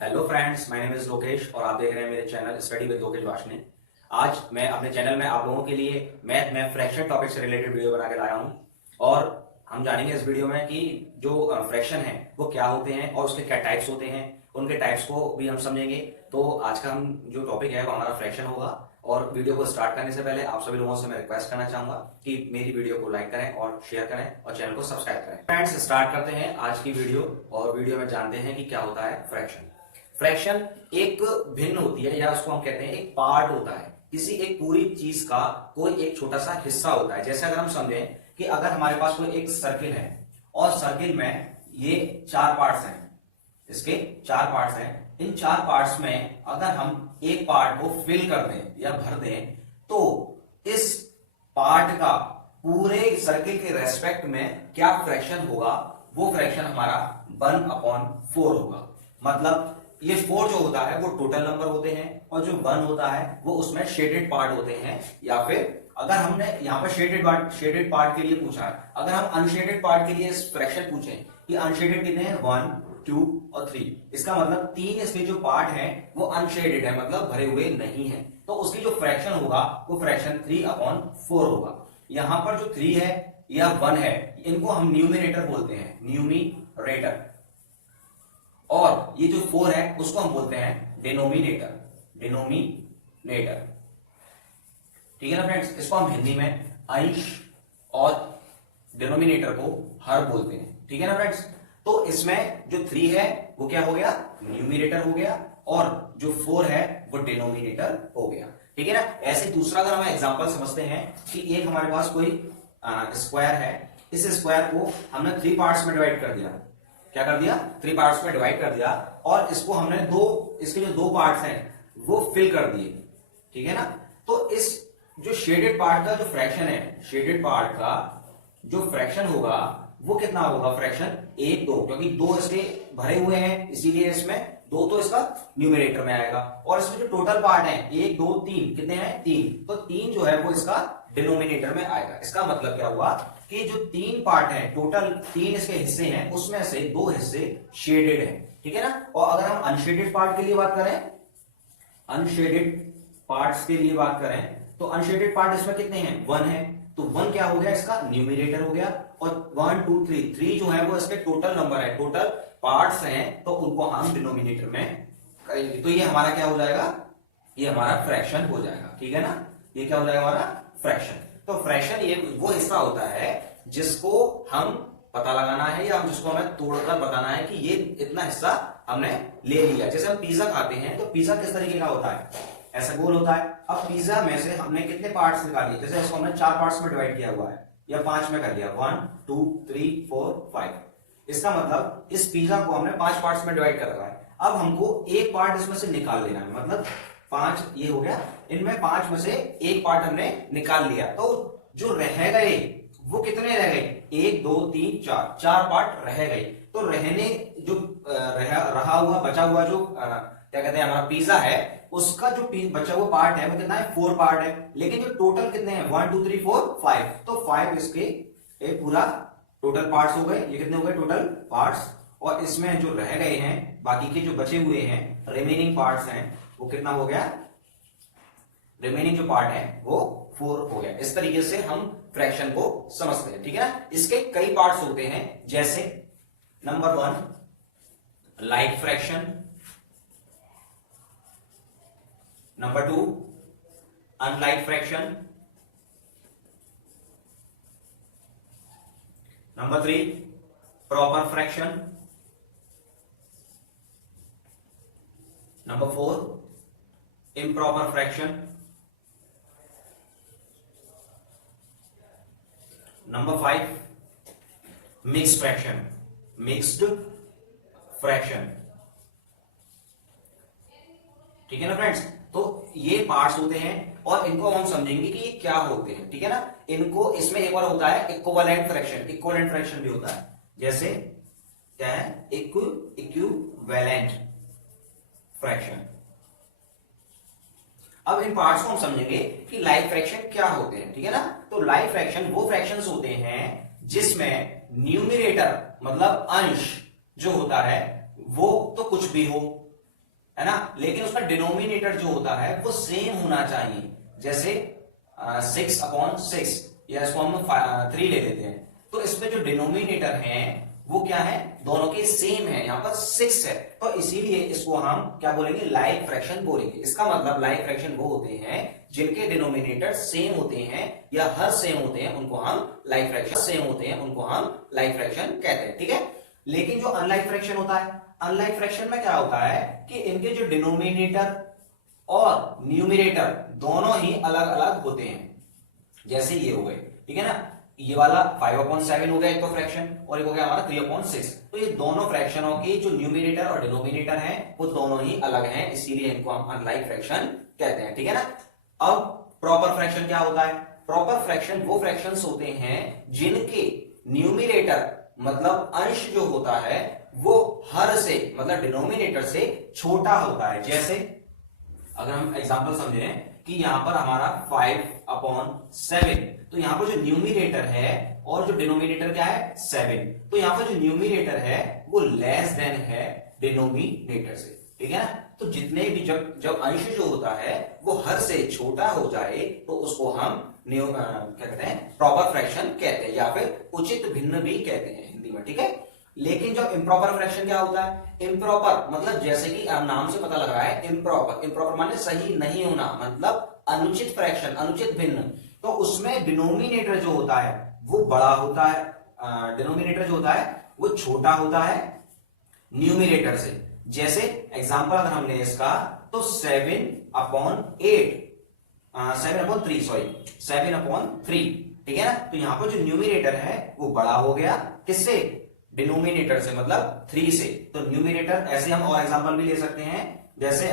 Hello friends, my name is Lokesh और आप देख रहे हैं मेरे channel study with Lokesh Washne. आज मैं अपने चैनल में आप लोगों के लिए मैथ में फ्रैक्शन टॉपिक से रिलेटेड वीडियो बना के लाया हूं और हम जानेंगे इस वीडियो में कि जो फ्रैक्शन है वो क्या होते हैं और उसके क्या टाइप्स होते हैं, उनके टाइप्स को भी हम समझेंगे। तो आज का हम जो टॉपिक है वो हमारा फ्रैक्शन होगा। और वीडियो को स्टार्ट करने से पहले आप सभी लोगों से मैं रिक्वेस्ट करना चाहूंगा कि मेरी वीडियो को लाइक करें और शेयर करें और चैनल को सब्सक्राइब करें। फ्रेंड्स, स्टार्ट करते हैं आज की वीडियो और वीडियो में जानते हैं कि क्या होता है फ्रैक्शन। फ्रैक्शन एक भिन्न होती है या उसको हम कहते हैं एक पार्ट होता है। किसी एक पूरी चीज का कोई एक छोटा सा हिस्सा होता है। जैसे अगर हम समझें कि अगर हमारे पास कोई एक सर्किल है और सर्किल में ये चार पार्ट्स हैं, इसके चार पार्ट्स हैं। इन चार पार्ट्स में अगर हम एक पार्ट को फिल कर दें या भर दें तो इस पार्ट का पूरे सर्किल के रेस्पेक्ट में क्या फ्रैक्शन होगा, वो फ्रैक्शन हमारा 1/4 होगा। मतलब ये 4 जो होता है वो टोटल नंबर होते हैं और जो 1 होता है वो उसमें शेडेड पार्ट होते हैं। या फिर अगर हमने यहाँ पर शेडेड पार्ट के लिए पूछा है, अगर हम अनशेडेड पार्ट के लिए फ्रैक्शन पूछें कि अनशेडेड कितने हैं 1, 2 और 3, इसका मतलब 3 इसके जो पार्ट है वो अनशेडेड है, मतलब भरे हुए नहीं है। तो उसकी जो फ्रैक्शन होगा वो फ्रैक्शन 3/4 होगा। यहां पर जो 3 है या 1 है इनको हम न्यूमिनेटर बोलते हैं, न्यूमिनेटर। और ये जो 4 है उसको हम बोलते हैं डिनोमिनेटर, डिनोमिनेटर। ठीक है ना फ्रेंड्स, इसको हम हिंदी में अंश और डिनोमिनेटर को हर बोलते हैं। ठीक है ना फ्रेंड्स, तो इसमें जो 3 है वो क्या हो गया, न्यूमिनेटर हो गया, और जो 4 है वो डिनोमिनेटर हो गया। ठीक है ना। ऐसे दूसरा अगर हम एग्जांपल समझते हैं कि एक हमारे पास कोई स्क्वायर है, इस स्क्वायर को हमने 3 पार्ट्स में डिवाइड कर दिया। क्या कर दिया, 3 पार्ट्स में डिवाइड कर दिया और इसको हमने इसके जो 2 पार्ट्स हैं वो फिल कर दिए। ठीक है ना। तो इस जो शेडेड पार्ट का जो फ्रैक्शन है, शेडेड पार्ट का जो फ्रैक्शन होगा वो कितना होगा, फ्रैक्शन 1, 2, क्योंकि 2 इसके भरे हुए हैं इसीलिए इसमें 2 तो इसका न्यूमिनेटर में आएगा। और इसमें जो टोटल पार्ट है 1, 2, 3 कितने हैं, 3, तो 3 जो है वो इसका डिनोमिनेटर में आएगा। इसका मतलब क्या हुआ कि जो 3 पार्ट है, टोटल 3 इसके हिस्से हैं, उसमें से 2 हिस्से शेडेड हैं। ठीक है ना। और अगर हम अनशेडेड पार्ट के लिए बात करें, अनशेडेड पार्ट्स के लिए बात करें तो अनशेडेड पार्ट इसमें कितने हैं, 1 है, तो 1 क्या हो गया, इसका न्यूमिनेटर हो गया। और 1, 2, 3 जो है वो इसके टोटल नंबर है, टोटल पार्ट्स हैं, तो उनको हम डिनोमिनेटर में करेंगे। तो ये हमारा क्या हो जाएगा, ये हमारा फ्रैक्शन हो जाएगा। ठीक है ना, ये क्या हो जाएगा हमारा फ्रैक्शन। तो फ्रैक्शन ये वो हिस्सा होता है जिसको हम पता लगाना है या जिसको हमें तोड़कर बताना है कि ये इतना हिस्सा हमने ले लिया। जैसे हम पिज्जा खाते हैं तो पिज्जा किस तरीके का होता है, ऐसा गोल होता है। अब पिज्जा में से हमने कितने पार्ट्स निकाले, जैसे इसको हमने 4 पार्ट्स में डिवाइड किया हुआ है या 5 में कर दिया, 1, 2, 3, 4, 5। इसका मतलब इस पिज्जा को हमने 5 पार्ट्स में डिवाइड कर रखा है। अब हमको एक पार्ट इसमें से निकाल लेना है, मतलब 5 ये हो गया, इनमें 5 में से एक पार्ट हमने निकाल लिया। तो जो रह गए वो कितने रह गए, 1, 2, 3, 4 पार्ट रह गए। तो रहने जो रहा हुआ बचा हुआ जो क्या कहते हैं हमारा पिज्जा है, उसका जो बचा हुआ पार्ट है वो कितना है, 4 पार्ट है। लेकिन जो टोटल कितने हैं, 1, 2, 3, 4, 5, तो 5 इसके एक पूरा टोटल पार्ट्स हो गए। ये कितने हो गए टोटल पार्ट्स। और इसमें जो रह गए हैं बाकी के जो बचे हुए हैं रिमेनिंग पार्ट्स हैं वो कितना हो गया, रिमेनिंग जो पार्ट है वो 4 हो गया। इस तरीके से हम फ्रैक्शन को समझते हैं। ठीक है ना। इसके कई पार्ट्स होते हैं, जैसे number 1 like fraction, number 2 unlike fraction, number 3 proper fraction, number 4 improper fraction, number 5 mixed fraction, mixed fraction. ठीक है ना फ्रेंड्स, तो ये पार्ट्स होते हैं और इनको हम समझेंगे कि ये क्या होते हैं। ठीक है ना। इनको इसमें एक बार होता है इक्विवेलेंट फ्रैक्शन, इक्विवेलेंट फ्रैक्शन भी होता है। जैसे क्या है, इक्विवेलेंट फ्रैक्शन। अब इन पार्ट्स को हम समझेंगे कि लाइक फ्रैक्शन क्या होते हैं। ठीक है ना। तो लाइक फ्रैक्शन वो फ्रैक्शंस होते हैं जिसमें न्यूमिनेटर मतलब अंश जो होता है वो तो कुछ भी हो, है ना, लेकिन उसका डिनोमिनेटर जो होता है वो सेम होना चाहिए। जैसे 6/6 या इसको हम 3 ले लेते हैं, तो इसमें जो डिनोमिनेटर है वो क्या है, दोनों के सेम है, यहां पर 6 है, तो इसीलिए इसको हम क्या बोलेंगे, लाइक फ्रैक्शन बोलेंगे। इसका मतलब लाइक फ्रैक्शन वो होते हैं जिनके डिनोमिनेटर सेम होते हैं या हर सेम होते हैं, उनको हम लाइक फ्रैक्शन, सेम होते हैं उनको हम लाइक फ्रैक्शन कहते हैं, ठीक है। लेकिन जो अनलाइक फ्रैक्शन होता है, अनलाइक फ्रैक्शन में क्या होता है कि इनके जो डिनोमिनेटर और न्यूमिनेटर दोनों ही अलग अलग होते हैं। जैसे ये हो गए, ठीक है ना, ये वाला 5/7 हो गया एक तो फ्रैक्शन, और एक हो गया हमारा 3/6। तो ये दोनों फ्रैक्शनों की जो न्यूमिनेटर और डिनोमिनेटर हैं वो दोनों ही अलग हैं, इसीलिए इनको हम अनलाइक फ्रैक्शन कहते हैं, ठीक है ना। अब प्रॉपर फ्रैक्शन क्या होता है, प्रॉपर फ्रैक्शन वो फ्रैक्शंस होते हैं जिनके न्यूमिनेटर मतलब अंश जो होता है वो हर से मतलब डिनोमिनेटर से छोटा होता है। जैसे अगर हम एग्जांपल समझें कि यहां पर हमारा 5/7, तो यहां पर जो न्यूमिनेटर है और जो डिनोमिनेटर क्या है 7, तो यहां पर जो न्यूमिनेटर है वो लेस देन है डिनोमिनेटर से, ठीक है ना। तो जितने भी जब अंश जो होता है वो हर से छोटा हो जाए तो उसको हम क्या कहते हैं, प्रॉपर फ्रैक्शन कहते हैं, या फिर उचित भिन्न भी कहते हैं हिंदी में, ठीक है। लेकिन जब इम्प्रॉपर फ्रैक्शन क्या होता है, इम्प्रॉपर मतलब जैसे कि नाम से पता लग रहा है, इम्प्रॉपर, इम्प्रॉपर माने सही नहीं होना, मतलब अनुचित फ्रैक्शन, अनुचित भिन्न, तो उसमें डिनोमिनेटर जो होता है वो बड़ा होता है, डिनोमिनेटर जो होता है वो छोटा होता है न्यूमिनेटर से। जैसे एग्जांपल अगर हमने इसका, तो 7/3, ठीक है ना। तो यहां पर जो न्यूमिनेटर है वो बड़ा हो गया, किससे, डिनोमिनेटर से, मतलब 3 से। तो न्यूमिनेटर, ऐसे हम और एग्जांपल भी ले सकते हैं, जैसे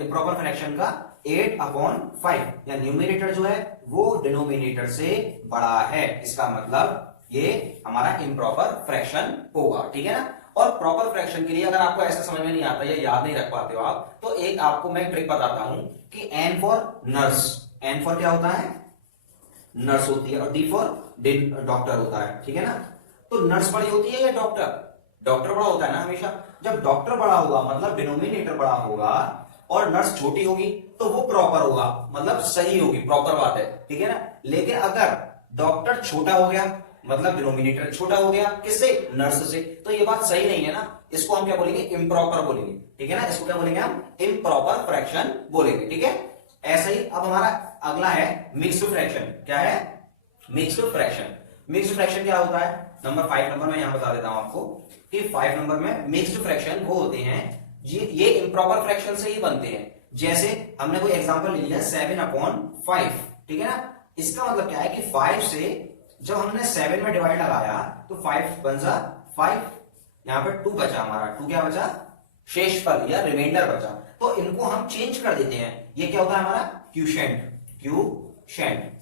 इम्प्रॉपर फ्रैक्शन का 8/5, या न्यूमिनेटर जो है वो डिनोमिनेटर से बड़ा है, इसका मतलब ये हमारा इम्प्रॉपर फ्रैक्शन होगा, ठीक है ना। और प्रॉपर फ्रैक्शन के लिए अगर आपको ऐसा समझ में नहीं आता या याद नहीं रख पाते हो आप, तो एक आपको मैं ट्रिक बताता हूं कि N for nurse, N for क्या होता है, नर्स होती है, और D फॉर डॉक्टर होता है, ठीक है ना। तो नर्स बड़ी होती है या डॉक्टर, डॉक्टर बड़ा होता है ना हमेशा। जब डॉक्टर बड़ा होगा मतलब डिनोमिनेटर बड़ा होगा, और नर्स छोटी होगी तो वो प्रॉपर होगा, मतलब सही होगी, प्रॉपर बात है, ठीक है ना। लेकिन अगर डॉक्टर छोटा हो गया मतलब डिनोमिनेटर छोटा हो गया, किससे, नर्स से, तो ये बात सही नहीं है ना, इसको हम क्या बोलेंगे, इम्प्रॉपर बोलेंगे, ठीक है ना। इसको क्या बोलेंगे हम, इम्प्रॉपर फ्रैक्शन बोलेंगे, ठीक है। ऐसा ही अब हमारा अगला है मिक्स्ड फ्रैक्शन। क्या है, मिक्स्ड फ्रैक्शन। मिक्स्ड फ्रैक्शन क्या होता है, नंबर 5 नंबर में यहां बता देता हूं आपको कि 5 नंबर में मिक्स्ड फ्रैक्शन वो होते हैं ये इम्प्रॉपर फ्रैक्शन से ही बनते हैं। जैसे हमने कोई एग्जांपल ले लिया 7/5, ठीक है ना। इसका मतलब क्या है कि 5 से जब हमने 7 में डिवाइड लगाया तो 5 बन जा 5, यहां पर 2 बचा, हमारा 2 क्या बचा, शेषफल या रिमाइंडर बचा। तो इनको हम चेंज कर देते हैं, ये क्या होता है हमारा क्यूशेंट, क्यूशेंट,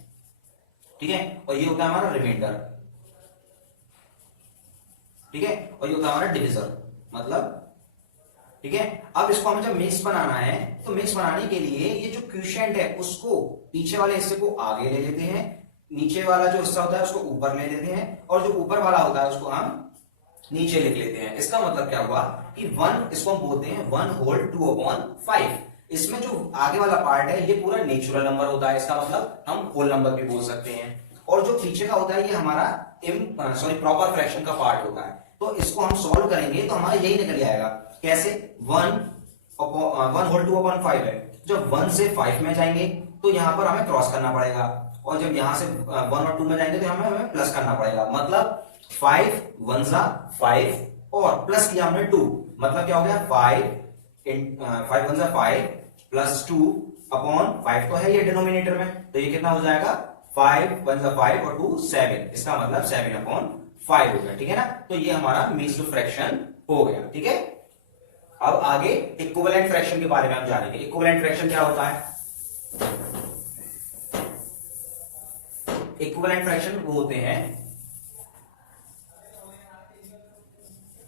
ठीक है, और ये होता है हमारा रिमाइंडर, ठीक है, और ये होता है हमारा डिविजर, मतलब, ठीक है। अब इसको हमें जब मिक्स बनाना है तो मिक्स बनाने के लिए ये जो क्यूशेंट है उसको पीछे वाले हिस्से को आगे ले लेते हैं, नीचे वाला जो हिस्सा होता है उसको ऊपर ले लेते हैं, और जो ऊपर वाला होता है उसको हम नीचे लिख लेते हैं। इसका मतलब क्या हुआ कि 1, इसको हम बोलते हैं 1/2/5। इसमें जो आगे वाला पार्ट है ये पूरा नेचुरल नंबर होता है, इसका मतलब हम होल नंबर भी बोल सकते हैं, और जो पीछे का होता है ये हमारा प्रॉपर फ्रैक्शन का पार्ट होता है। तो इसको हम सॉल्व करेंगे तो हमारा यही निकल जाएगा, कैसे, 1/2/5 है, जब 1 से 5 में जाएंगे तो यहां पर हमें क्रॉस करना पड़ेगा, और जब यहां से 1 और 2 में जाएंगे तो हमें प्लस करना पड़ेगा, मतलब 5 1 5 और प्लस किया हमने 2, मतलब क्या हो गया 5 1 5 प्लस 2/5, तो है ये डिनोमिनेटर में, तो ये कितना हो जाएगा 5 1 5 और 2 7, इसका मतलब 7/5 हो गया, ठीक है ना। तो ये हमारा मिक्स्ड फ्रैक्शन हो गया, ठीक है। अब आगे इक्विवेलेंट फ्रैक्शन के बारे में हम जानेंगे। इक्विवेलेंट फ्रैक्शन क्या होता है, इक्विवेलेंट फ्रैक्शन वो होते हैं,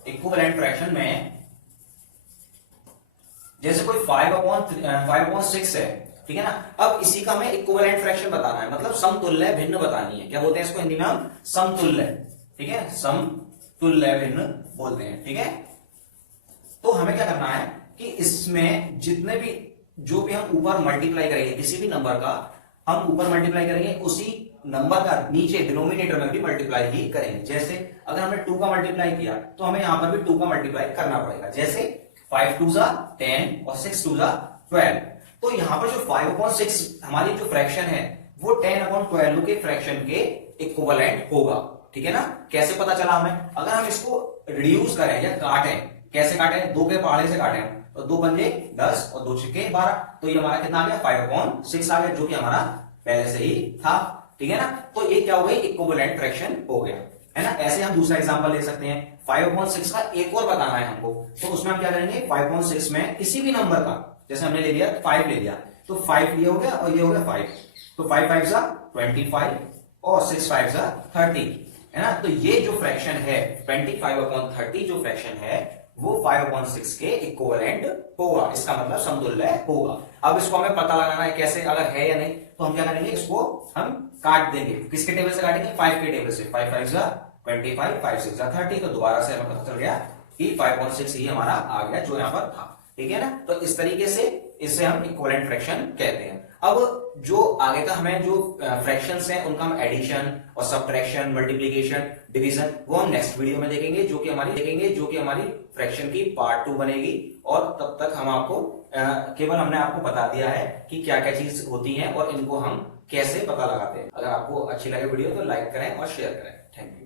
इक्विवेलेंट फ्रैक्शन में जैसे कोई 5/6 है, ठीक है ना। अब इसी का हमें इक्विवेलेंट फ्रैक्शन बताना है, मतलब समतुल्य भिन्न बतानी है। क्या बोलते हैं इसको हिंदी में हम, समतुल्य, ठीक है, समतुल्य भिन्न बोलते हैं, ठीक है। तो हमें क्या करना है कि इसमें जितने भी जो भी हम ऊपर मल्टीप्लाई करेंगे किसी भी नंबर का, हम ऊपर मल्टीप्लाई करेंगे उसी नंबर का नीचे डिनोमिनेटर में भी मल्टीप्लाई ही करेंगे। जैसे अगर हमने 2 का मल्टीप्लाई किया तो हमें यहां पर भी 2 का मल्टीप्लाई करना पड़ेगा। जैसे 5 2 जा 10 और 6 2 जा 12। तो यहां पर जो 5/6 हमारी जो फ्रैक्शन है वो 10/12 के फ्रैक्शन के इक्विवेलेंट होगा। ठीक है ना। कैसे पता चला हमें? अगर हम इसको रिड्यूस करें या काटें, कैसे काटें? 2 के पहाड़े से काटें तो 2 पंजे 10 और 2 छक्के 12, तो ये हमारा कितना आ गया? 5/6 आ गया, जो कि हमारा पहले से ही था। ठीक है ना। तो ये क्या हो गई? इक्विवेलेंट फ्रैक्शन हो गया, है ना। ऐसे हम दूसरा एग्जांपल ले सकते हैं। 5/6 का एक और बताना है हमको, तो उसमें हम क्या करेंगे? 5/6 में किसी भी नंबर का, जैसे हमने ले लिया 5 ले लिया, तो 5 ये हो गया और ये हो गया 5, तो 5 5 जा 25 और 6 5 जा 30, है ना। तो ये जो फ्रैक्शन है 25/30 जो फ्रैक्शन है वो 5/6 के इक्विवेलेंट होगा, इसका मतलब समतुल्य होगा। अब इसको हमें पता लगाना है कैसे, अगर है या नहीं, तो हम क्या करेंगे? इसको हम काट देंगे। किसके टेबल से काटेंगे? 5 के टेबल से। 5 5 जा 25, 5 6 जा 30, तो दोबारा से हमें पता चल गया कि 5/6 ही हमारा आ गया जो यहां पर था। ठीक है ना। तो इस तरीके से इसे हम इक्विवेलेंट फ्रैक्शन कहते हैं। अब जो आगे का हमें जो फ्रैक्शंस हैं उनका हम एडिशन और सब्ट्रैक्शन, मल्टीप्लिकेशन, डिवीजन, वो हम नेक्स्ट वीडियो में देखेंगे, जो कि हमारी फ्रैक्शन की पार्ट 2 बनेगी। और तब तक हम आपको केवल हमने आपको बता दिया है कि क्या क्या चीज होती है और इनको हम कैसे पता लगाते हैं। अगर आपको अच्छी लगे वीडियो तो लाइक करें और शेयर करें। Thank you.